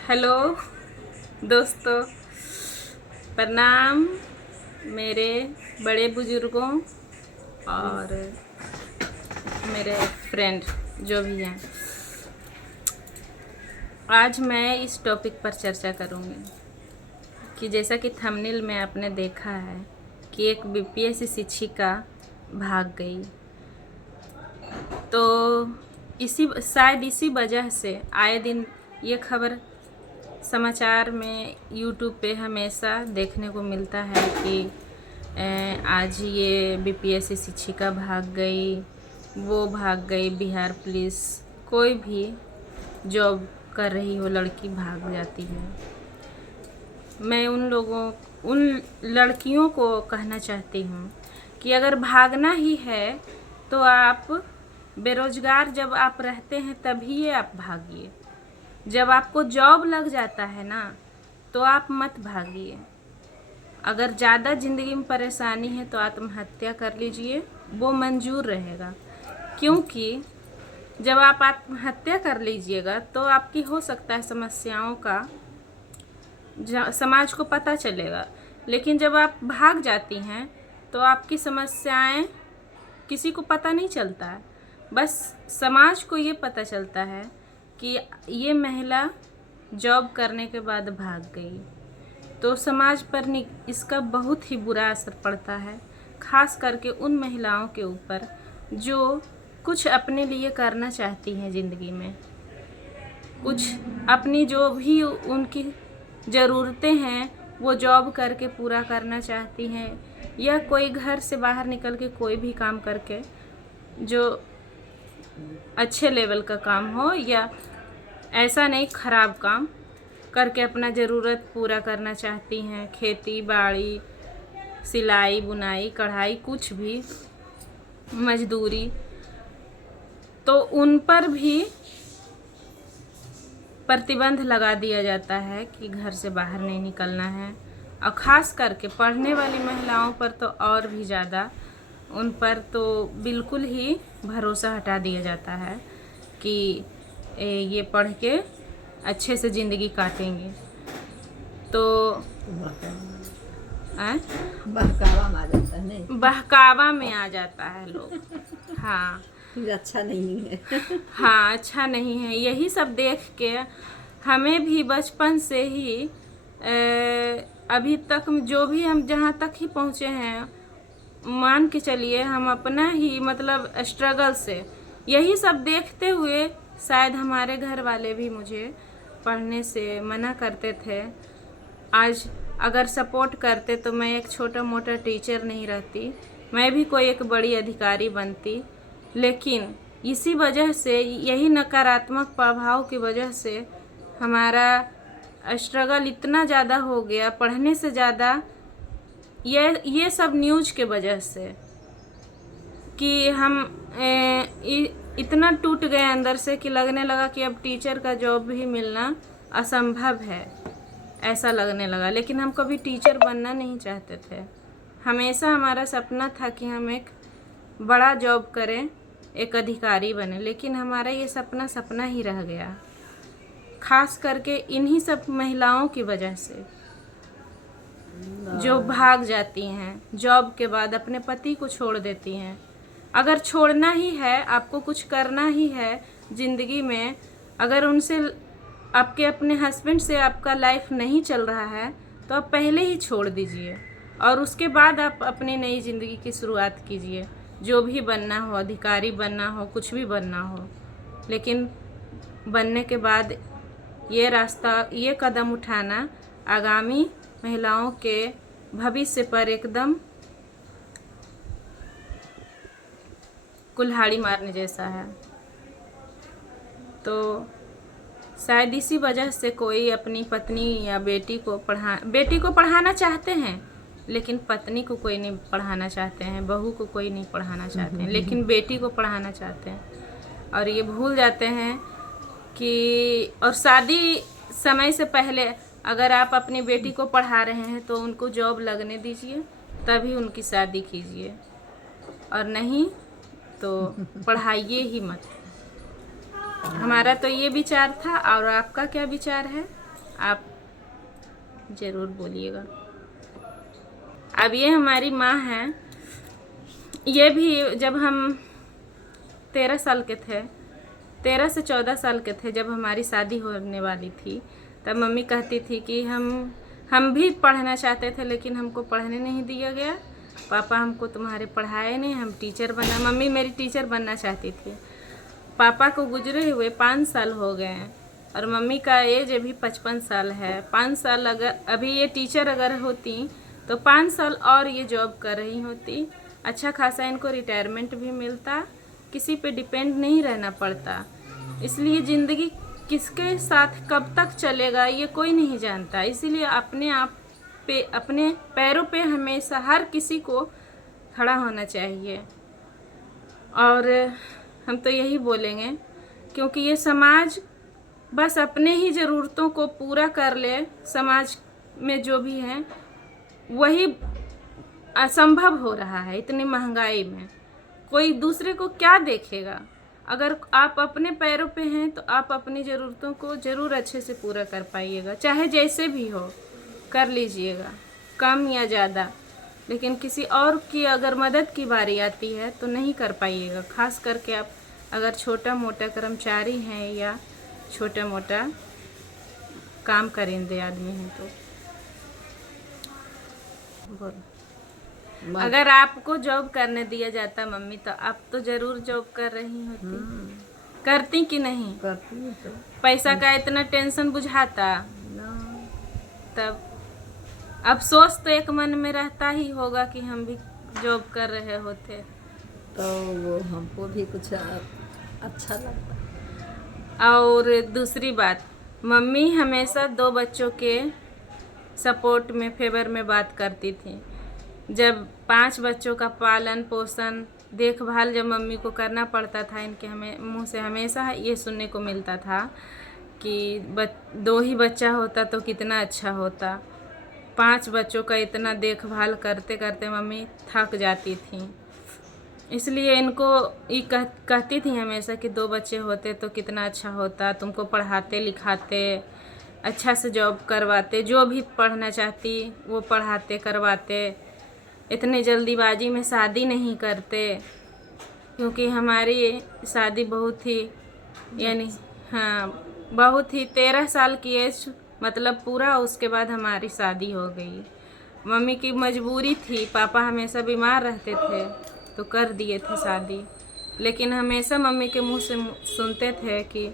Hello दोस्तों, प्रणाम मेरे बड़े बुजुर्गों और मेरे फ्रेंड जो भी हैं। आज मैं इस टॉपिक पर चर्चा करूँगी कि जैसा कि थंबनेल में आपने देखा है कि एक बीपीएससी शिक्षिका भाग गई, तो शायद इसी वजह से आए दिन ये खबर समाचार में यूट्यूब पे हमेशा देखने को मिलता है कि आज ये बीपीएससी शिक्षिका भाग गई, वो भाग गई, बिहार पुलिस कोई भी जॉब कर रही हो लड़की भाग जाती है। मैं उन लड़कियों को कहना चाहती हूँ कि अगर भागना ही है तो आप बेरोजगार जब आप रहते हैं तभी आप भागिए। जब आपको जॉब लग जाता है ना तो आप मत भागिए। अगर ज़्यादा ज़िंदगी में परेशानी है तो आत्महत्या कर लीजिए, वो मंजूर रहेगा। क्योंकि जब आप आत्महत्या कर लीजिएगा तो आपकी हो सकता है समस्याओं का समाज को पता चलेगा, लेकिन जब आप भाग जाती हैं तो आपकी समस्याएं किसी को पता नहीं चलता है। बस समाज को ये पता चलता है कि ये महिला जॉब करने के बाद भाग गई, तो समाज पर इसका बहुत ही बुरा असर पड़ता है, खास करके उन महिलाओं के ऊपर जो कुछ अपने लिए करना चाहती हैं ज़िंदगी में, कुछ अपनी जो भी उनकी ज़रूरतें हैं वो जॉब करके पूरा करना चाहती हैं, या कोई घर से बाहर निकल के कोई भी काम करके जो अच्छे लेवल का काम हो, या ऐसा नहीं खराब काम करके अपना ज़रूरत पूरा करना चाहती हैं। खेती बाड़ी, सिलाई बुनाई कढ़ाई, कुछ भी मजदूरी, तो उन पर भी प्रतिबंध लगा दिया जाता है कि घर से बाहर नहीं निकलना है। और ख़ास करके पढ़ने वाली महिलाओं पर तो और भी ज़्यादा, उन पर तो बिल्कुल ही भरोसा हटा दिया जाता है कि ये पढ़ के अच्छे से ज़िंदगी काटेंगे। तो बहकावा में आ जाता है, नहीं बहकावा में आ जाता है लोग। हाँ ये अच्छा नहीं है। हाँ, अच्छा नहीं है। यही सब देख के हमें भी बचपन से ही अभी तक जो भी हम जहाँ तक ही पहुँचे हैं, मान के चलिए हम अपना ही मतलब स्ट्रगल से यही सब देखते हुए शायद हमारे घर वाले भी मुझे पढ़ने से मना करते थे। आज अगर सपोर्ट करते तो मैं एक छोटा मोटा टीचर नहीं रहती, मैं भी कोई एक बड़ी अधिकारी बनती। लेकिन इसी वजह से, यही नकारात्मक प्रभाव की वजह से हमारा स्ट्रगल इतना ज़्यादा हो गया, पढ़ने से ज़्यादा ये सब न्यूज़ के वजह से, कि हम इतना टूट गए अंदर से कि लगने लगा कि अब टीचर का जॉब भी मिलना असंभव है, ऐसा लगने लगा। लेकिन हम कभी टीचर बनना नहीं चाहते थे। हमेशा हमारा सपना था कि हम एक बड़ा जॉब करें, एक अधिकारी बने, लेकिन हमारा ये सपना सपना ही रह गया, खास करके इन्हीं सब महिलाओं की वजह से जो भाग जाती हैं जॉब के बाद, अपने पति को छोड़ देती हैं। अगर छोड़ना ही है, आपको कुछ करना ही है ज़िंदगी में, अगर उनसे आपके अपने हस्बैंड से आपका लाइफ नहीं चल रहा है तो आप पहले ही छोड़ दीजिए और उसके बाद आप अपनी नई ज़िंदगी की शुरुआत कीजिए। जो भी बनना हो, अधिकारी बनना हो, कुछ भी बनना हो, लेकिन बनने के बाद ये रास्ता, ये कदम उठाना आगामी महिलाओं के भविष्य पर एकदम कुल्हाड़ी मारने जैसा है। तो शायद इसी वजह से कोई अपनी पत्नी या बेटी को पढ़ाना चाहते हैं, लेकिन पत्नी को कोई नहीं पढ़ाना चाहते हैं, बहू को कोई नहीं पढ़ाना चाहते हैं, लेकिन बेटी को पढ़ाना चाहते हैं। और ये भूल जाते हैं कि, और शादी समय से पहले अगर आप अपनी बेटी को पढ़ा रहे हैं तो उनको जॉब लगने दीजिए, तभी उनकी शादी कीजिए, और नहीं तो पढ़ाइए ही मत। हमारा तो ये विचार था, और आपका क्या विचार है? आप ज़रूर बोलिएगा। अब ये हमारी माँ हैं, ये भी जब हम 13 साल के थे, 13 से 14 साल के थे, जब हमारी शादी होने वाली थी, तब मम्मी कहती थी कि हम भी पढ़ना चाहते थे लेकिन हमको पढ़ने नहीं दिया गया। पापा हमको तुम्हारे पढ़ाए नहीं, हम टीचर बनना, मम्मी मेरी टीचर बनना चाहती थी। पापा को गुजरे हुए 5 साल हो गए हैं और मम्मी का एज अभी 55 साल है। 5 साल अगर अभी ये टीचर अगर होती तो 5 साल और ये जॉब कर रही होती, अच्छा खासा इनको रिटायरमेंट भी मिलता, किसी पे डिपेंड नहीं रहना पड़ता। इसलिए ज़िंदगी किसके साथ कब तक चलेगा ये कोई नहीं जानता। इसीलिए अपने आप पे, अपने पैरों पे हमेशा हर किसी को खड़ा होना चाहिए। और हम तो यही बोलेंगे, क्योंकि ये समाज बस अपने ही ज़रूरतों को पूरा कर ले, समाज में जो भी है वही असंभव हो रहा है। इतनी महंगाई में कोई दूसरे को क्या देखेगा। अगर आप अपने पैरों पे हैं तो आप अपनी ज़रूरतों को ज़रूर अच्छे से पूरा कर पाइएगा, चाहे जैसे भी हो कर लीजिएगा, कम या ज़्यादा। लेकिन किसी और की अगर मदद की बारी आती है तो नहीं कर पाइएगा। खास करके आप अगर छोटा मोटा कर्मचारी हैं या छोटा मोटा काम करेंगे आदमी हैं तो बोलो। अगर आपको जॉब करने दिया जाता मम्मी तो आप तो ज़रूर जॉब कर रही होती। करती कि नहीं? करती है तो पैसा का इतना टेंशन बुझाता? ना। तब अफसोस तो एक मन में रहता ही होगा कि हम भी जॉब कर रहे होते तो वो हमको भी कुछ अच्छा लगता। और दूसरी बात, मम्मी हमेशा 2 बच्चों के सपोर्ट में, फेवर में बात करती थी। जब 5 बच्चों का पालन पोषण देखभाल जब मम्मी को करना पड़ता था, इनके मुंह से हमेशा ये सुनने को मिलता था कि 2 ही बच्चा होता तो कितना अच्छा होता। 5 बच्चों का इतना देखभाल करते करते मम्मी थक जाती थी। इसलिए इनको ये कहती थी हमेशा कि 2 बच्चे होते तो कितना अच्छा होता, तुमको पढ़ाते लिखाते, अच्छा से जॉब करवाते, जो भी पढ़ना चाहती वो पढ़ाते करवाते, इतने जल्दीबाजी में शादी नहीं करते। क्योंकि हमारी शादी बहुत ही बहुत ही 13 साल की एज मतलब पूरा, उसके बाद हमारी शादी हो गई। मम्मी की मजबूरी थी, पापा हमेशा बीमार रहते थे तो कर दिए थे शादी। लेकिन हमेशा मम्मी के मुंह से सुनते थे कि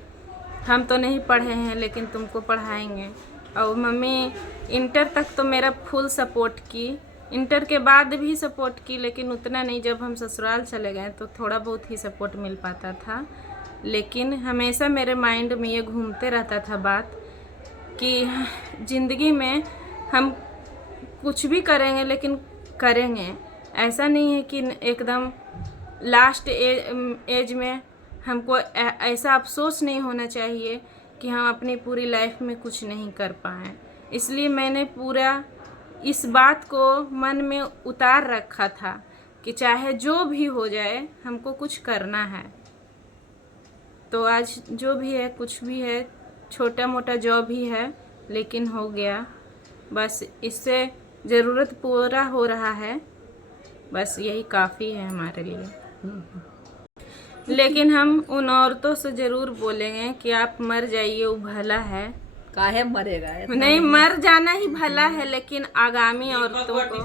हम तो नहीं पढ़े हैं लेकिन तुमको पढ़ाएंगे। और मम्मी इंटर तक तो मेरा फुल सपोर्ट की, इंटर के बाद भी सपोर्ट की, लेकिन उतना नहीं। जब हम ससुराल चले गए तो थोड़ा बहुत ही सपोर्ट मिल पाता था। लेकिन हमेशा मेरे माइंड में ये घूमते रहता था बात कि ज़िंदगी में हम कुछ भी करेंगे लेकिन करेंगे। ऐसा नहीं है कि एकदम लास्ट एज में हमको ऐसा अफसोस नहीं होना चाहिए कि हम अपनी पूरी लाइफ में कुछ नहीं कर पाएँ। इसलिए मैंने पूरा इस बात को मन में उतार रखा था कि चाहे जो भी हो जाए हमको कुछ करना है। तो आज जो भी है, कुछ भी है, छोटा मोटा जॉब ही है लेकिन हो गया। बस इससे ज़रूरत पूरा हो रहा है, बस यही काफ़ी है हमारे लिए। लेकिन हम उन औरतों से ज़रूर बोलेंगे कि आप मर जाइए, वो भला है। काहे मरेगा? नहीं, मर जाना ही भला है, लेकिन आगामी औरतों को